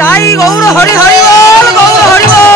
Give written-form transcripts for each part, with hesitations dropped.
তাই গৌর হরি হরি বল, গৌর হরি বল।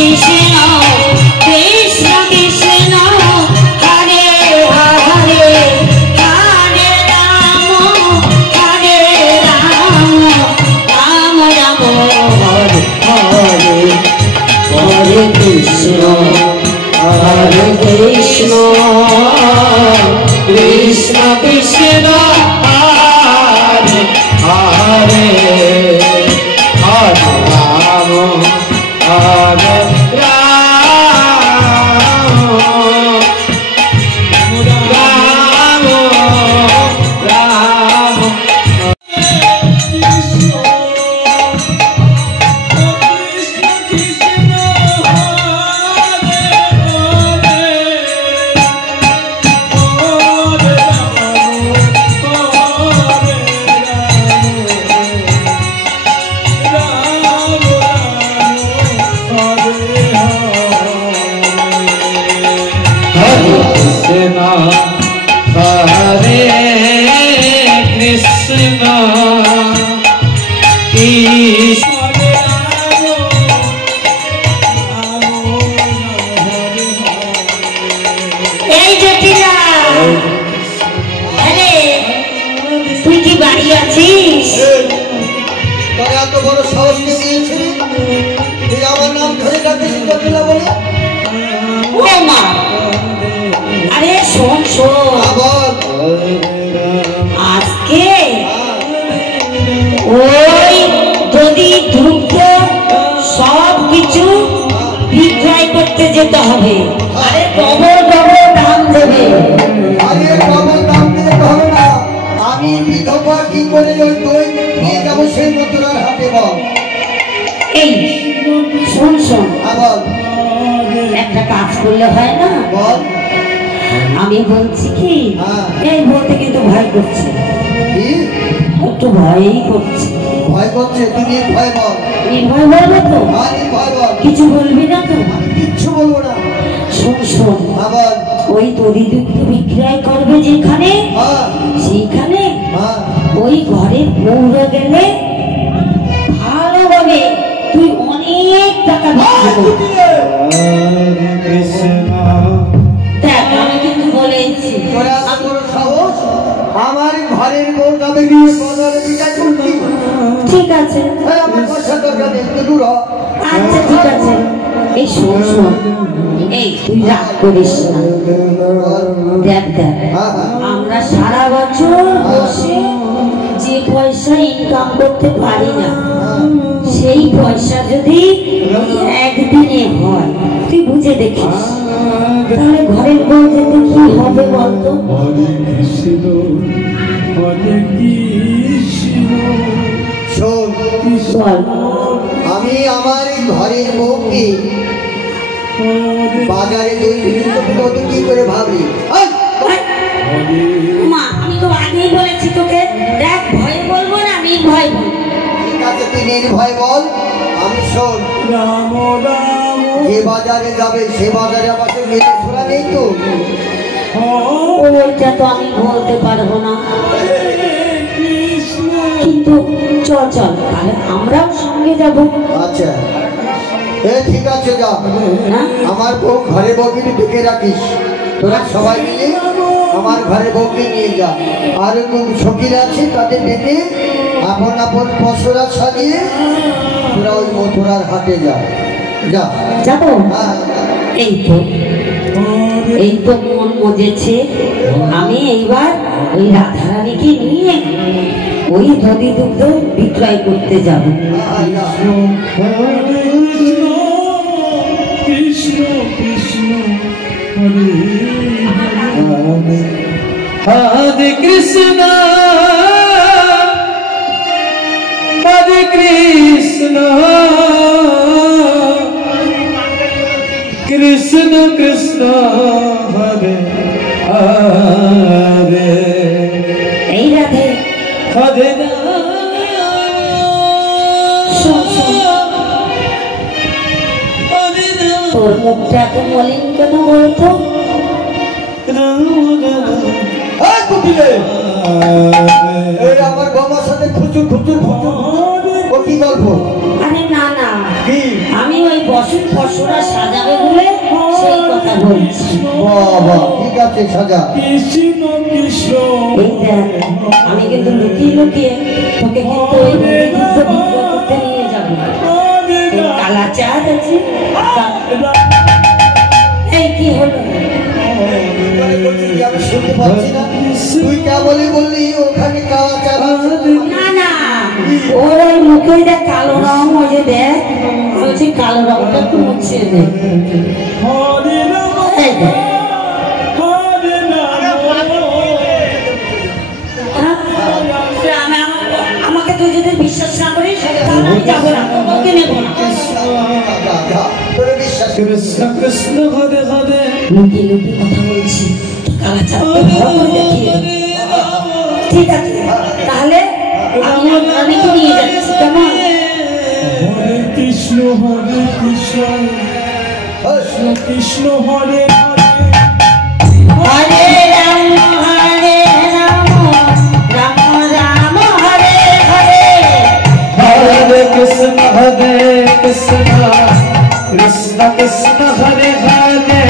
Krishna চাঁদ আছে এই কি হলো আমি শুনতে পাচ্ছি না তুই কেবলই বললি ওখানে কালা চাঁদ না না ওর ওই মুখে দেখ কালো রং ওই যে দেখ বলছি কালো রংটা একটু মুছিয়ে দে এই দেখ আমাকে তুই যদি বিশ্বাস না করিস তাহলে আমি যাবো না তোকে নেবো না কৃষ্ণ কৃষ্ণ হরে হরে লুকিয়ে লুকিয়ে কথা বলছি কালা চাঁদকে ভালো করে দেখিয়ে দে। ঠিক আছে তাহলে আমি তো নিয়ে যাচ্ছি কেমন হরে কৃষ্ণ কৃষ্ণ কৃষ্ণ হরে হরে রাম রাম রাম হরে হরে हरे कृष्ण कृष्ण कृष्ण हरे हरे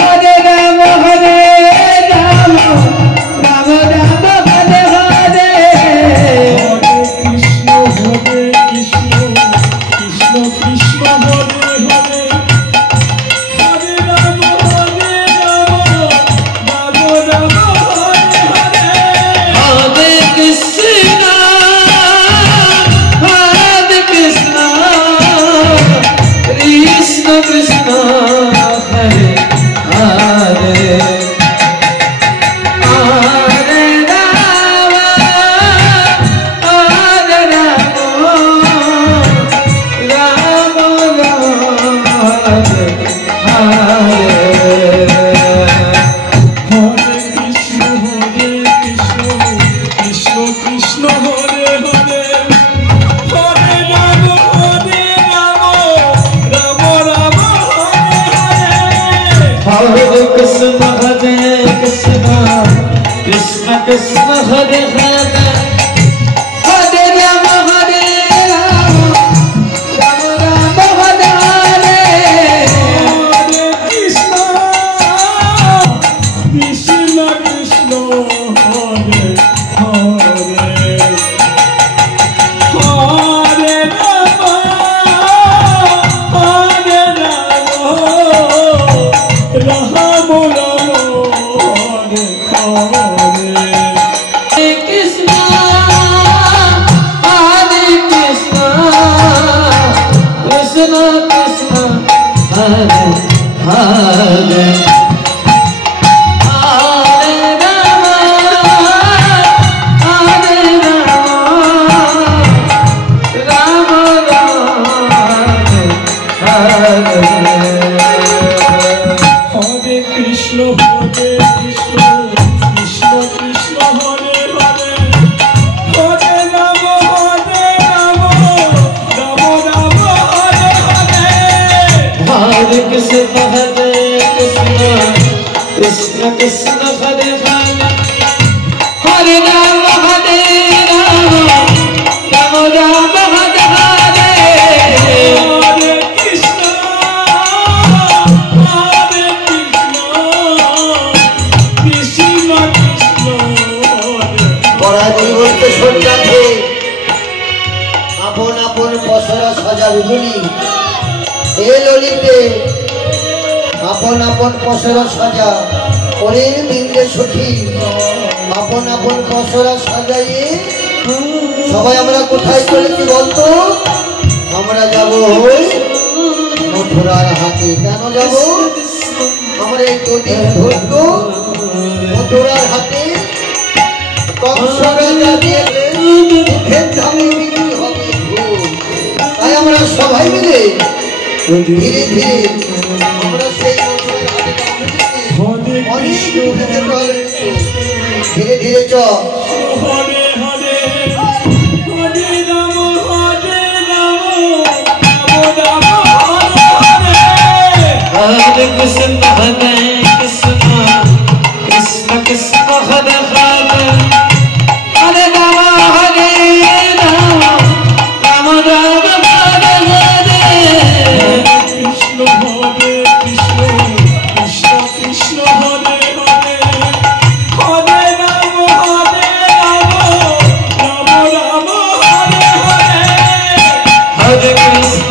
हरे राम राम राम हरे हरे কৃষ্ণ হরে কৃষ্ণ কৃষ্ণ কৃষ্ণ হরে হরে হরে রাম রাম রাম হরে হরে हरे कृष्ण कृष्ण कृष्ण हरे हरे हरे राम राम राम हरे हरे হরে কৃষ্ণ কৃষ্ণ কৃষ্ণ হরে হরে হরে রাম রাম রাম হরে হরে हरे कृष्ण कृष्ण कृष्ण कृष्ण हरे हरे हरे राम राम राम हरे हरे हरे कृष्ण कृष्ण कृष्ण हरे हरे हरे राम राम राम हरे हरे हरे कृष्ण कृष्ण कृष्ण हरे हरे हरे राम राम हरे कृष्ण कृष्ण कृष्ण कृष्ण हरे हरे हरे राम राम राम हरे हरे हरे कृष्ण कृष्ण कृष्ण हरे हरे हरे राम राम राम हरे हरे हरे कृष्ण कृष्ण कृष्ण हरे পরাধী বলতে সন্ধ্যাতে আপন আপন পসরা সাজা বিধুলি হে ললিতে আপন আপন পসরা সাজা ওরে বিন্দে সখী আপন আপন পসরা সাজাইয়ে সবাই আমরা কোথায় চলেছি বলতো আমরা যাব মথুরার হাতে কেন যাব আমরা এই দুদিন ধরল মথুরার হাতে তাই আমরা সবাই মিলে ধীরে ধীরে আমরা সেই ধীরে ধীরে চ Hare Hare Hare Ram Ram Hare Hare Hare Krishna Krishna Krishna Hare Hare Hare Ram Ram Ram Hare Hare Krishna Krishna Krishna Krishna Hare Hare Hare Ram Ram Ram Hare Hare Hare Krishna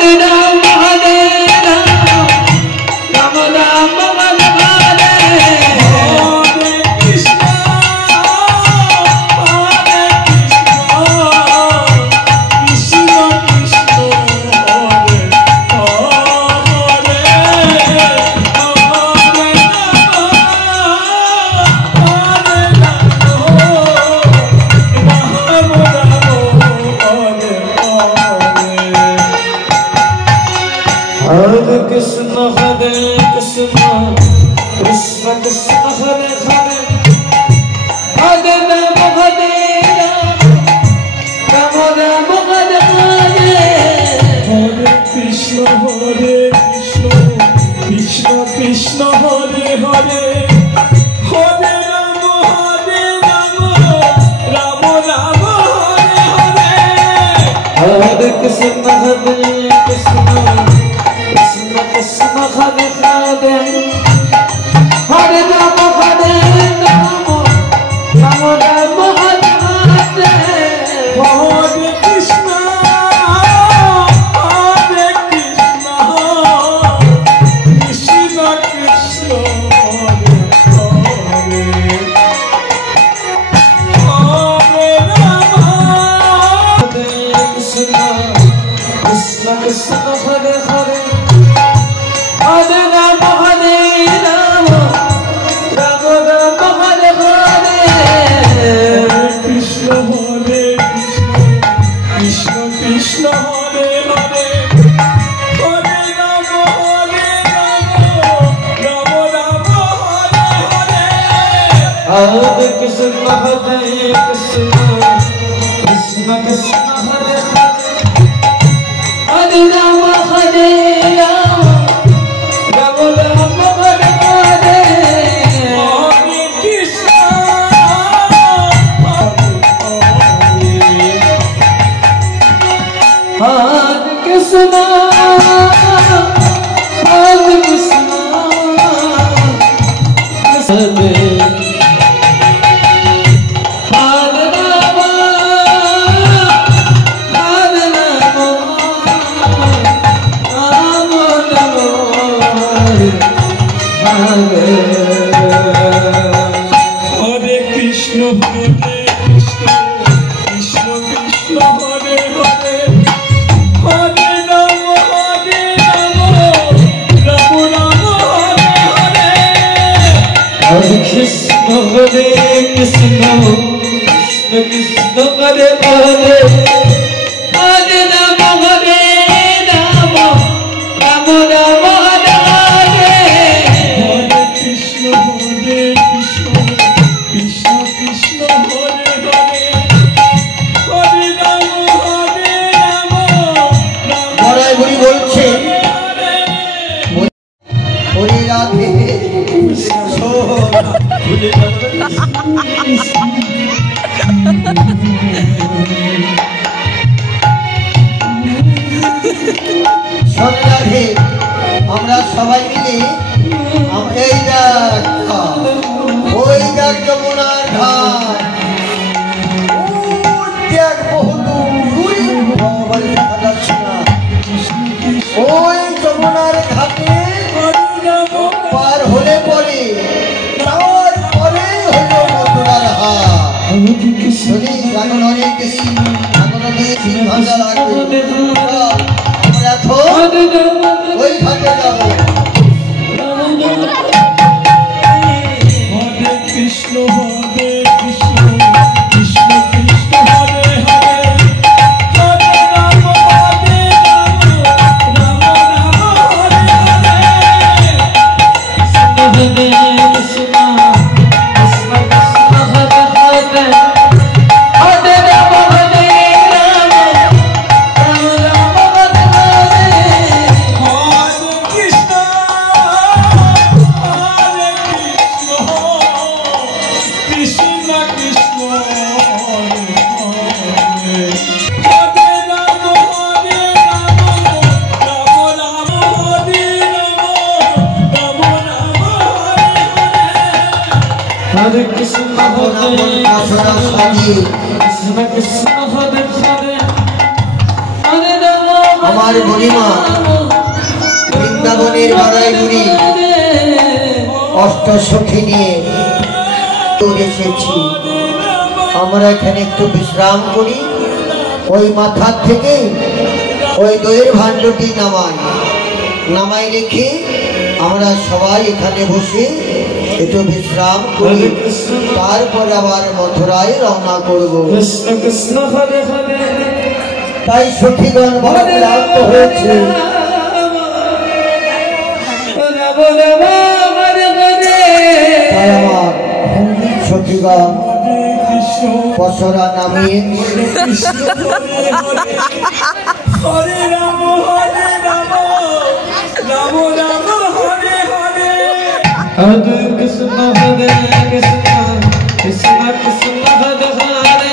Hare Ram Hare Ram Ram Ram Hare Hare Hare Krishna Krishna Krishna Hare Hare Krishna Hare Krishna Krishna Krishna Hare Hare Hare Ram Hare Ram Ram Ram Hare Hare Hare Krishna Krishna Krishna Hare Hare Hare Ram Ram Ram Hare Hare Hare Krishna Hare Krishna Krishna Krishna Hare Hare Hare Ram Hare Ram Ram Ram Hare Hare Hare Krishna Krishna Krishna Hare Hare Hare Rama Krishna Krishna Krishna Hare Hare Hare Ram Hare Ram Ram Ram Hare Hare Hare Krishna Krishna Krishna Hare Hare Hare Rama Rama Rama Hare Hare Hare Krishna Hare Krishna Krishna Krishna Hare Hare Hare Ram Hare Ram Ram Ram Hare Hare Hare Krishna Hare Krishna Hare Krishna Hare Hare Rama Hare Rama Rama Rama Hare Hare Krishna Krishna Krishna Hare Hare Hare Rama Rama Rama Hare Hare Hare Krishna Hare Krishna Krishna Krishna Hare Hare Hare Rama Hare Rama Rama Rama Hare Hare Hare Krishna Krishna Krishna Hare Hare Hare Rama Rama মরাই বুড়ি বলছে Hare Hari Radhe Radhe আমরা সবাই মিলে এই দেখ ওই দেখ যমুনার ঘাট ওই দেখ বহু দূর বাড়ি দেখা যাচ্ছে না ওই যমুনার ঘাটে পার হলে পরে তারপরে হলো মথুরার হাট যদি এখন অনেক এখন দিয়েছি ভাঙা লাগবে আমরা এখন ওই ঘাটে যাবো Hare Krishna Krishna Krishna Hare Hare Hare Rama Rama Rama Hare Hare Krishna Krishna Krishna Hare Hare Hare Rama বুড়িমা বৃন্দাবনের বাড়াই বুড়ি অষ্ট সখী নিয়ে এসেছি। আমরা এখানে একটু বিশ্রাম করি, ওই মাথার থেকে ওই দইয়ের ভাণ্ডটি নামাই রেখে আমরা সবাই এখানে বসে একটু বিশ্রাম করি, তারপরে আবার মথুরায় রওনা করব। তাই সখীগণ বড় ক্লান্ত হয়েছে। তাই আমার সখীগণ পসরা নামিয়ে হরে রাম রাম রাম হরে হরে হরে কৃষ্ণ হরে কৃষ্ণ কৃষ্ণ কৃষ্ণ হরে হরে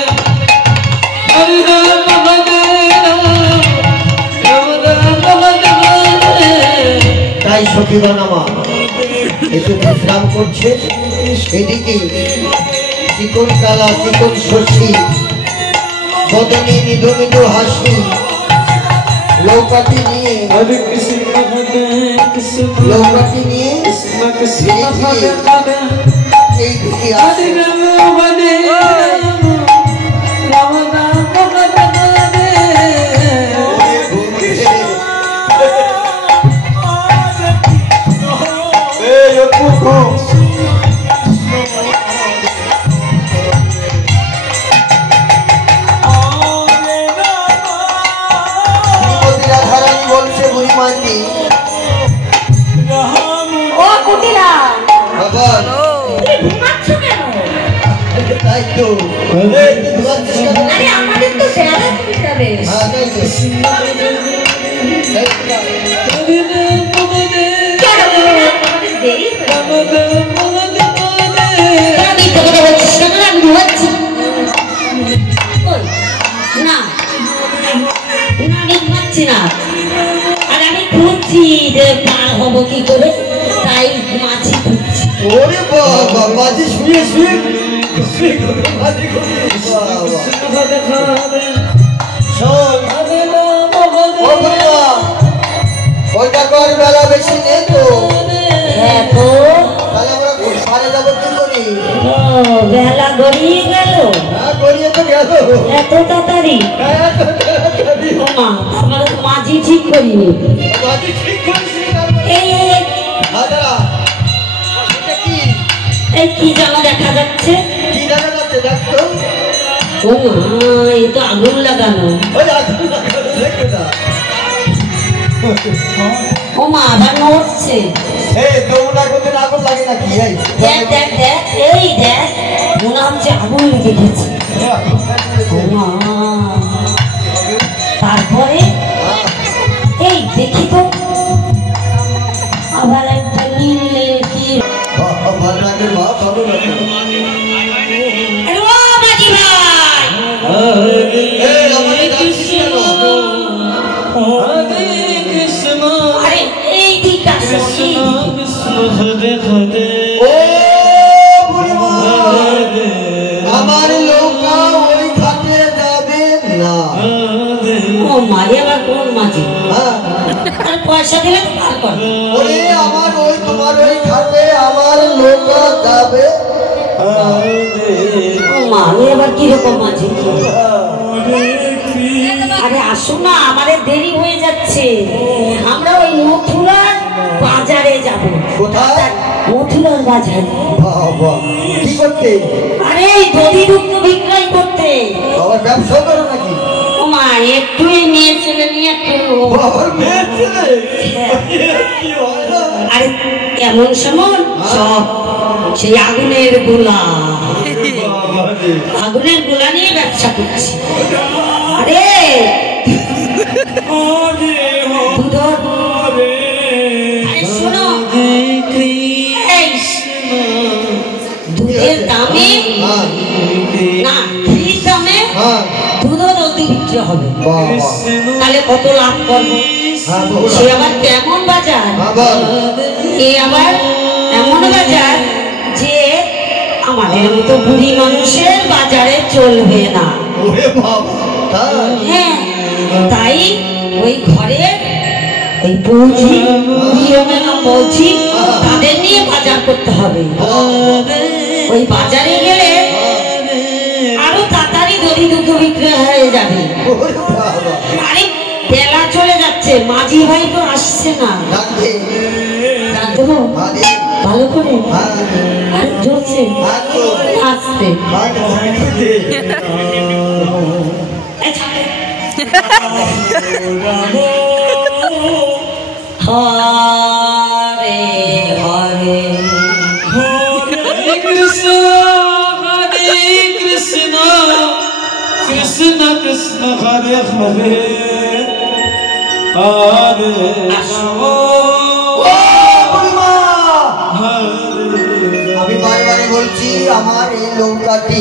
হরে রাম হরে রাম রাম রাম হরে। তাই সখীগণ আমার একটু বিশ্রাম করছে। এদিকে চিকন কালা চিকন শশী বদনে মৃদু মৃদু হাসি লৌকাটি নিয়ে এই দিকে আসে। তাই তো আমাদের তো বেলা হয়ে যাবে। আর আমি খুঁজছি যে পার হবো কি করে, তাই মাছি খুঁজছি। ওরে বাবা, মাঝে শুয়ে শুয়ে ওইটা কর বেলা বেশি নেই তো। হ্যাঁ তো তাহলে আমরা সারে যাবো কি করি? বেলা গড়িয়ে গেল। হ্যাঁ গড়িয়ে তো গেল। এত তাড়াতাড়ি? আমার মাঝি ঠিক করিনি। মাঝে ঠিক করিস এই দাদা, এটা কি? এই কি যেন দেখা যাচ্ছে? কি দেখা যাচ্ছে দেখ তো? ও মা, এ তো আগুন লাগানো। ওই আগুন লাগানো, দেখো না। ও মা, আবার নড়ছে। এই তোমরা কোথায় আগুন লাগে নাকি? এই দেখ দেখ দেখ, এই দেখ, মনে হচ্ছে আগুন লেগে গেছে। ও মা, তারপরে এই দেখি তো আবার একটা নীল কি। ভালো লাগে মা, ভালো লাগে। আরে ও মাঝি ভাই, এই আমাকে ডাকছিস কেন? আরে এই দিক আসো, এই দিকে। ও বুড়িমা, আমার নৌকা ওই ঘাটে যাবে না। ও মাঝি আবার কোন মাঝি? হ্যাঁ, আর পয়সা দিলে তো পার কর। ওরে আমার ওই তোমার ওই ঘাটে আমার নৌকা যাবে। ও মা, আমি আবার কিরকম মাঝি? আরে আসো না, আমাদের দেরি হয়ে যাচ্ছে। আমরা ওই মথুরার বাজারে যাব। কোথায়? মথুরার বাজারে। বাবা, কি করতে? আরে এই দধি দুগ্ধ বিক্রয় করতে। আবার ব্যবসা করো নাকি? ও মা, একটু এই মেয়ে ছেলে নিয়ে একটু। বাবার মেয়ে ছেলে? কি হয় না? আরে এমন সময় সব সেই আগুনের গোলা নিয়ে ব্যবসা করছি। আরে আরে শোনো, এই দুধের দামে না, ঘির দামে হ্যাঁ দুধ ও দধি বিক্রি হবে। বাবা, তাহলে কত লাভ করবো? হ্যাঁ বাবা, সে আবার কেমন বাজার? হ্যাঁ বল। এ আবার এমন বাজার যে আমাদের মতো বুড়ি মানুষের বাজারে চলবে না। ওরে বাবা, তাই? হ্যাঁ, তাই ওই ঘরে এই বৌজি বিয়ের নাম বৌজি তাদের নিয়ে বাজার করতে হবে। ওই বাজারে গেলে আরো তাড়াতাড়ি দড়ি দুটো বিক্রি হয়ে যাবে। আরে বেলা চলে যাচ্ছে, মাঝি ভাই তো আসছে না। ভালো করে আর জোরছে আসতে হরে হরে কৃষ্ণ হরে কৃষ্ণ কৃষ্ণ কৃষ্ণ হরে হরে হরে আমি বারবার বলছি আমার এই নৌকাটি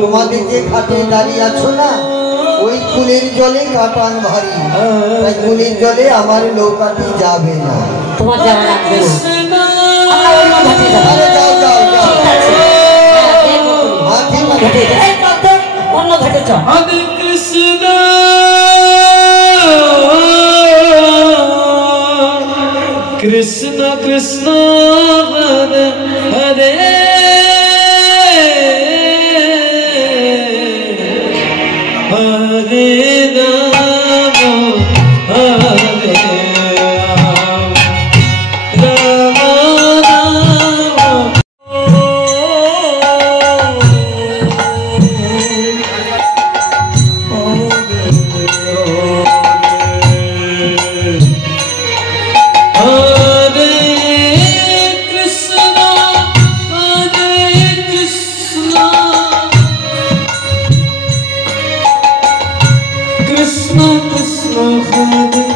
তোমাদের যে ঘাটে দাঁড়িয়ে আছো না, ওই কুলের জলে কাটান ভারী, তাই কুলের জলে আমার নৌকাটি যাবে না। তোমার যাওয়া লাগবে আরে যাও যাও যাও, অন্য ঘাটে চল। হরে কৃষ্ণ কৃষ্ণ কৃষ্ণ হরে হরে হরে রাম হরে রাম রাম হরে কৃষ্ণ কৃষ্ণ কৃষ্ণ হরে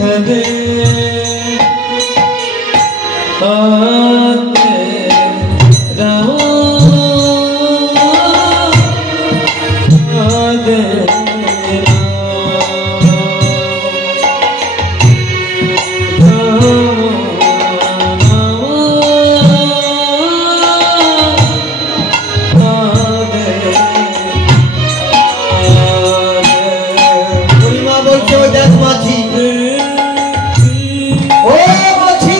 হরে হরে রাম হরে পূর্ণিমা বলছে ওই দেখ মাঝি, ও মাঝি,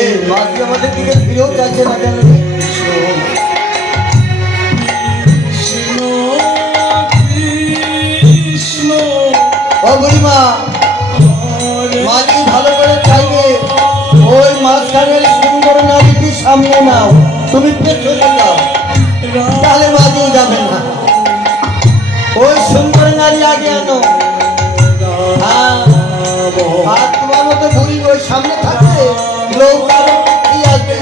এই মাঝি আমাদের দিকে ফিরেও যাচ্ছে না কেন? ও পূর্ণিমা, মাঝি ভালো করে চাইবে ওই মাঝখানের সুন্দর নারীটি সামনে নাও, তুমি পেছনে যাও, তাহলে মাঝিও যাবে না। ওই সুন্দর নারী আগে আনো, আর তোমার মতো বুড়ি ওই সামনে থাকবে, নৌকার কি আসবে?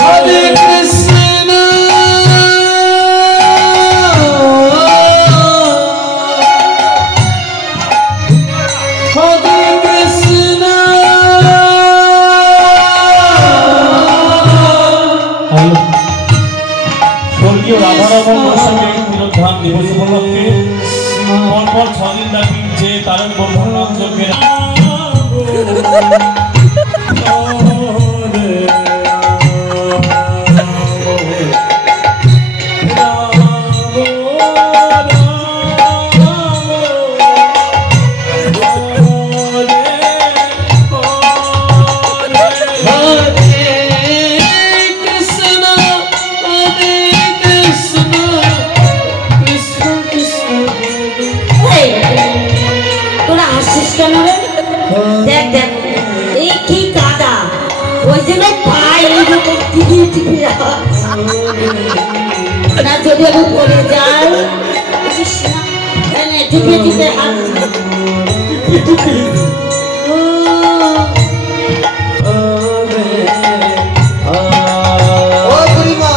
হরে কৃষ্ণ হরে কৃষ্ণ স্বর্গীয় রাধারমণ গোস্বামী পুনরুদ্ধার দিবস উপলক্ষে পরপর 6 দিন ব্যাপী যে তারক ব্রহ্ম নাম যজ্ঞের তোরা আসছিস কেন রে? দেখ দেখ এই কি কাদা, ওই জন্য পায়ে এইরকম টিপি টিপি যাচ্ছে না, যদি আমি পড়ে যাই টিপে টিপে হাত ও বুড়িমা,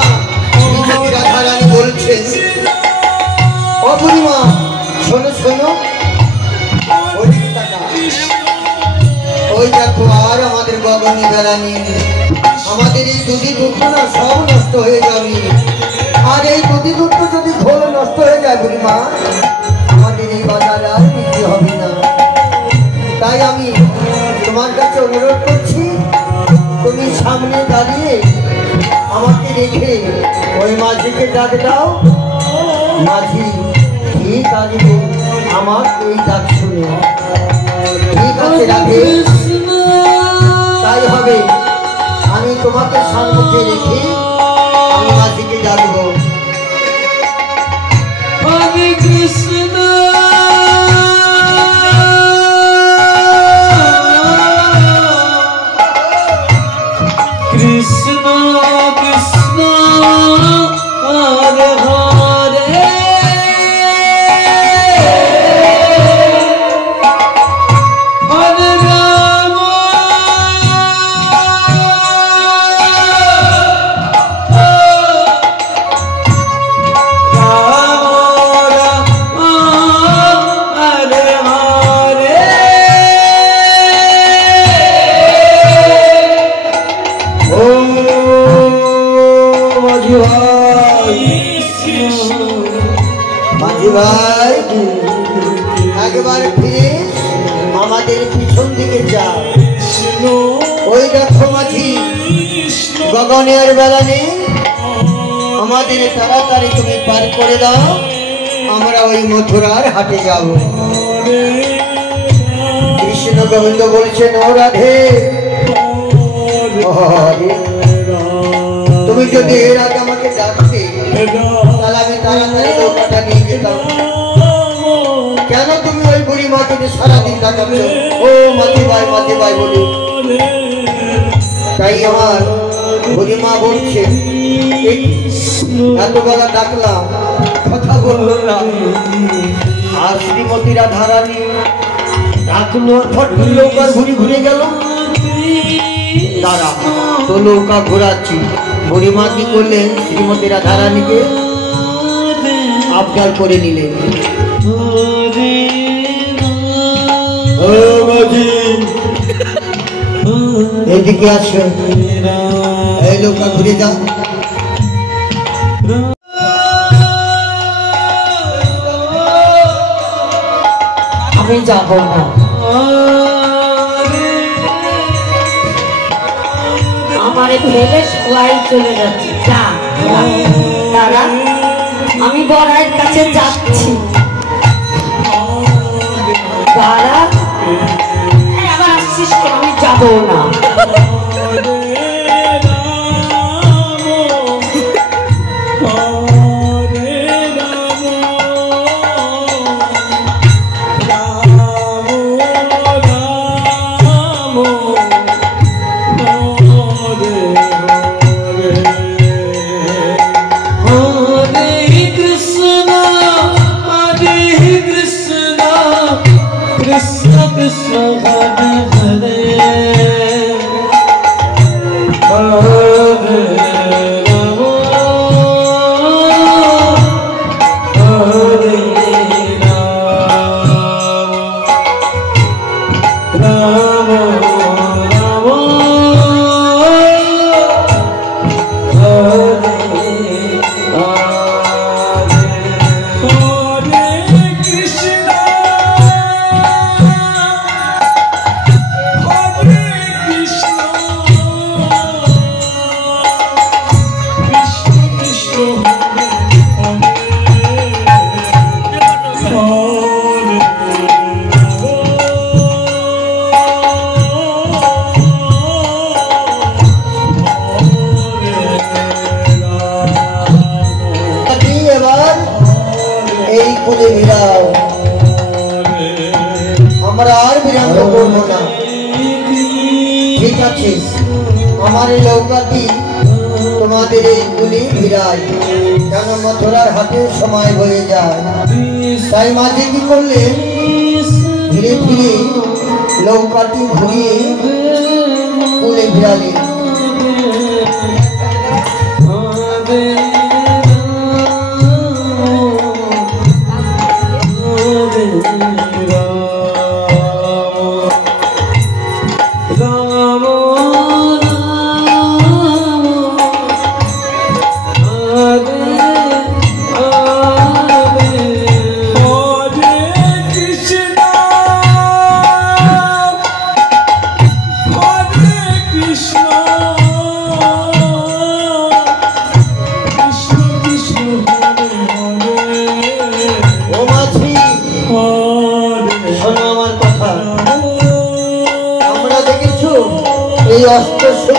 রাধারানী বলছেন, ও বুড়িমা শোনো শোনো, ওদিকে তাকা। ওই দেখো আর আমাদের গগনী বেড়ানি, আমাদের এই দুটি দুঃখ না সব নষ্ট হয়ে যাবে। আর এই দুটি দুঃখ যদি ঘোর নষ্ট হয়ে যায় বুড়িমা, আমাদের এই বাজারে আর বিক্রি হবে না। তাই আমি তোমার কাছে অনুরোধ করছি, তুমি সামনে দাঁড়িয়ে আমাকে রেখে মাঝিকে ডাক দাও। মাঝি ঠিক আসবে আমার এই ডাক শুনে। ঠিক আছে রাধে, তাই হবে। আমি তোমাকে সম্মুখে রেখে আমি মাঝিকে ডাকবো। Hare Krishna Krishna Krishna Hare Hare Hare Rama মাঝি ভাই একবার ফিরে আমাদের পিছন দিকে যাও। ওই দেখো মাঝি, গগনের বেলা নেই, আমাদের তাড়াতাড়ি তুমি পার করে দাও, আমরা ওই মথুরার হাটে যাব। কৃষ্ণ গোবিন্দ বলছেন, ও রাধে, তুমি যদি এর আগে আমাকে ডাকতে তাহলে আমি তাড়াতাড়ি নৌকাটা নিয়ে যেতাম। কেন তুমি ওই বুড়ি মাকে সারাদিন ডাকাচ্ছ ও মাঝি ভাই বলি? তাই আমার বুড়ি মা বলছে, এত বেলা ডাকলাম কথা বললো না। আর শ্রীমতী রাধারানী ডাকলো, নৌকার ঘুরে ঘুরে গেল। দাঁড়া, তো নৌকা ঘোরাচ্ছি। বুড়িমা কি করলেন, শ্রীমতী রাধারানীকে আবদার করে নিলেন। এদিকে আসো, এই নৌকা ঘুরে যাও। আমি যাব না, আমারে ফেলে সবাই চলে যাচ্ছে। যা দাদা, আমি বড়াইয়ের কাছে যাচ্ছি। দাদা আবার আসছিস, আমি যাব না। Krishna Krishna Hare Hare Hare Rama Hare Rama Rama Hare এই কুলে ভিড়াও, আমরা আর বিলম্ব করবো না। ঠিক আছে, আমার এই নৌকাটি তোমাদের এই কুলে ভিড়াই, কেন মথুরার হাতে সময় হয়ে যায়। তাই মাঝে কি করলে, ধীরে ধীরে নৌকাটি ঘুরিয়ে কুলে ভিড়ালে। Krishna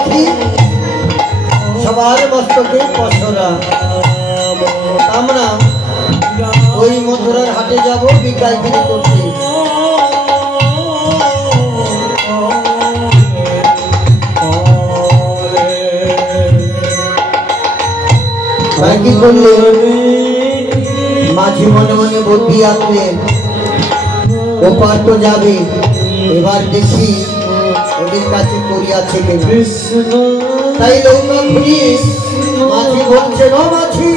দেখি সবার মস্তকে পশরা। আমরা ওই মথুরার হাটে যাব বিকালগিরি করতে। কি করলে মাঝি মনে মনে বুদ্ধি আসবে, ওপার তো যাবে, এবার দেখি ওদের কাছে করি আছে কিনা। তাই নৌকা ঘুরিয়ে মাঝি বলছে, ও মাঝি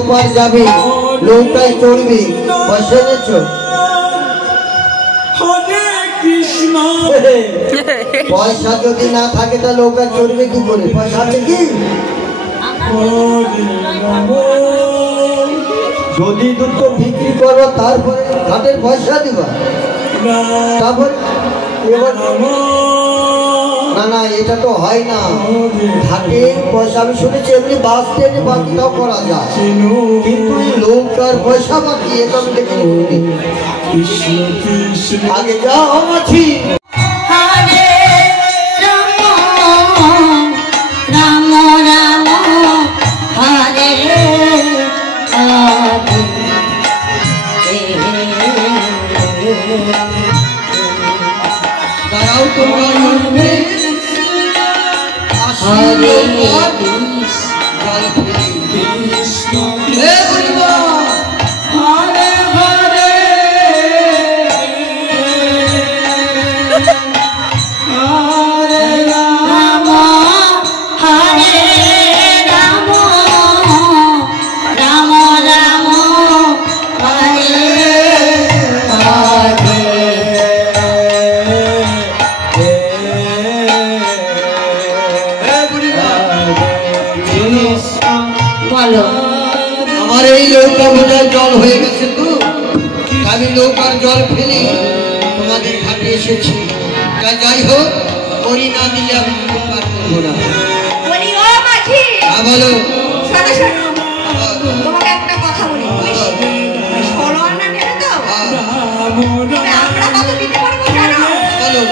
ওপার যাবে, নৌকায় চড়বে, পয়সা এনেছ? পয়সা যদি না থাকে তা নৌকায় চড়বে কি করে? পয়সা আছে কি? যদি দুটো বিক্রি করো তারপরে ঘাটের পয়সা দিবা, তারপর এবার না না এটা তো হয় না। ঘাটের পয়সা আমি শুনেছি এমনি বাস ট্রেনে বাকিটাও করা যায়, কিন্তু এই নৌকার পয়সা বাকি এটা আমি দেখিনি। আগে যাও মাছি। আমার এই নৌকা বোঝায় জল হয়ে গেছে, তো আমি নৌকার জল ফেলে তোমাদের ঘাটে এসেছি। যাই হোক, করি না দিলে আমি পার করবো না। বলো। তোমাকে একটা কথা বলি, ষোলো আনা নেবে তো? আমরা কত দিতে পারবো জানো? বলো।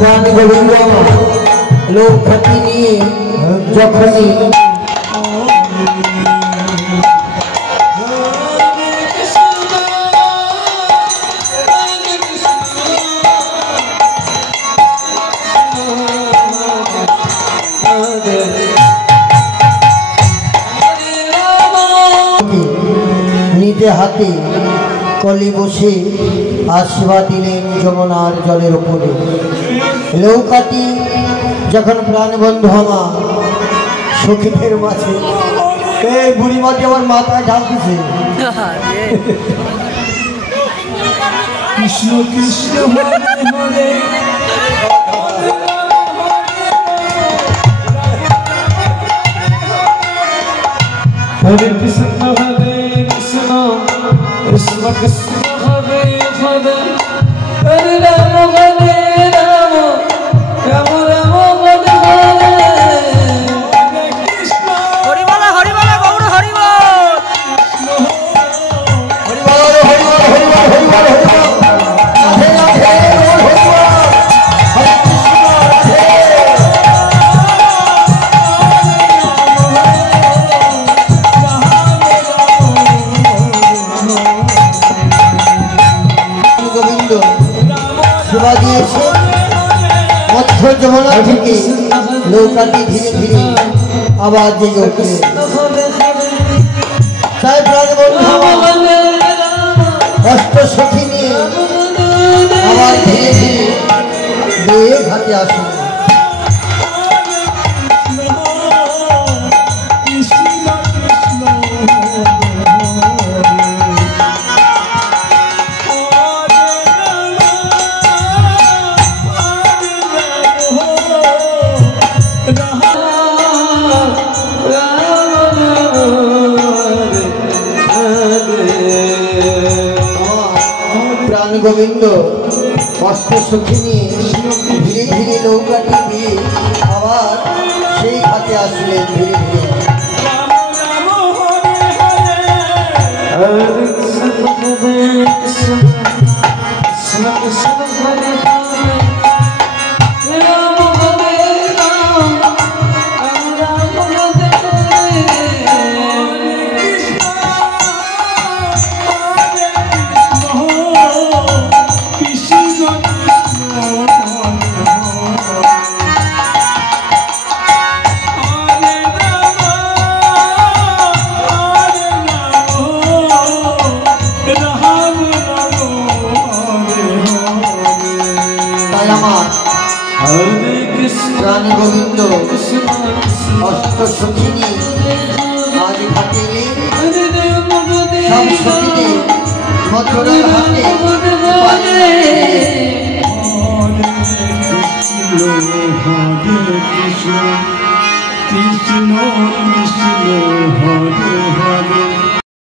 প্রাণ গোবিন্দ লোক খ্যাতি নিয়ে যখনই নিতে হাতে কলি বসে আশীর্বাদ দিলেন যমুনার জলের উপরে। নৌকাটি যখন প্রাণবন্ধু আমার সখীদের মাঝে এই বুড়িমাটি আমার মাথায় ঢালতেছে। কৃষ্ণ কৃষ্ণ হরে হরে হরে কৃষ্ণ হরে কৃষ্ণ কৃষ্ণ কৃষ্ণ হরে হরে হরে রাম হরে রাম রাম রাম হরে হরে কৃষ্ণ হরিবল হরিবল গৌর হরিবল হরিবল হরিবল হরিবল হরিবল হরিবল রাধে রাধে হরিবল হরে কৃষ্ণ রাধে গোবিন্দ সেবা দিয়েছে মধ্য যমুনা থেকে নৌকাটি ধীরে ধীরে আবার জেগে উঠলে। তাই প্রাণবন্ধু আমার অষ্ট সখী নিয়ে আবার ধীরে ধীরে বেয়ে ঘাটে আসে। প্রাণ গোবিন্দ অষ্ট সখী নিয়ে ধীরে ধীরে নৌকাটি দিয়ে আবার সেই ঘাটে আসলেন ধীরে ধীরে। প্রাণ গোবিন্দ অষ্ট সখী নিয়ে আজ ঘাটে সব সখীদের মথুরার হাতে কৃষ্ণ কৃষ্ণ হরে হরে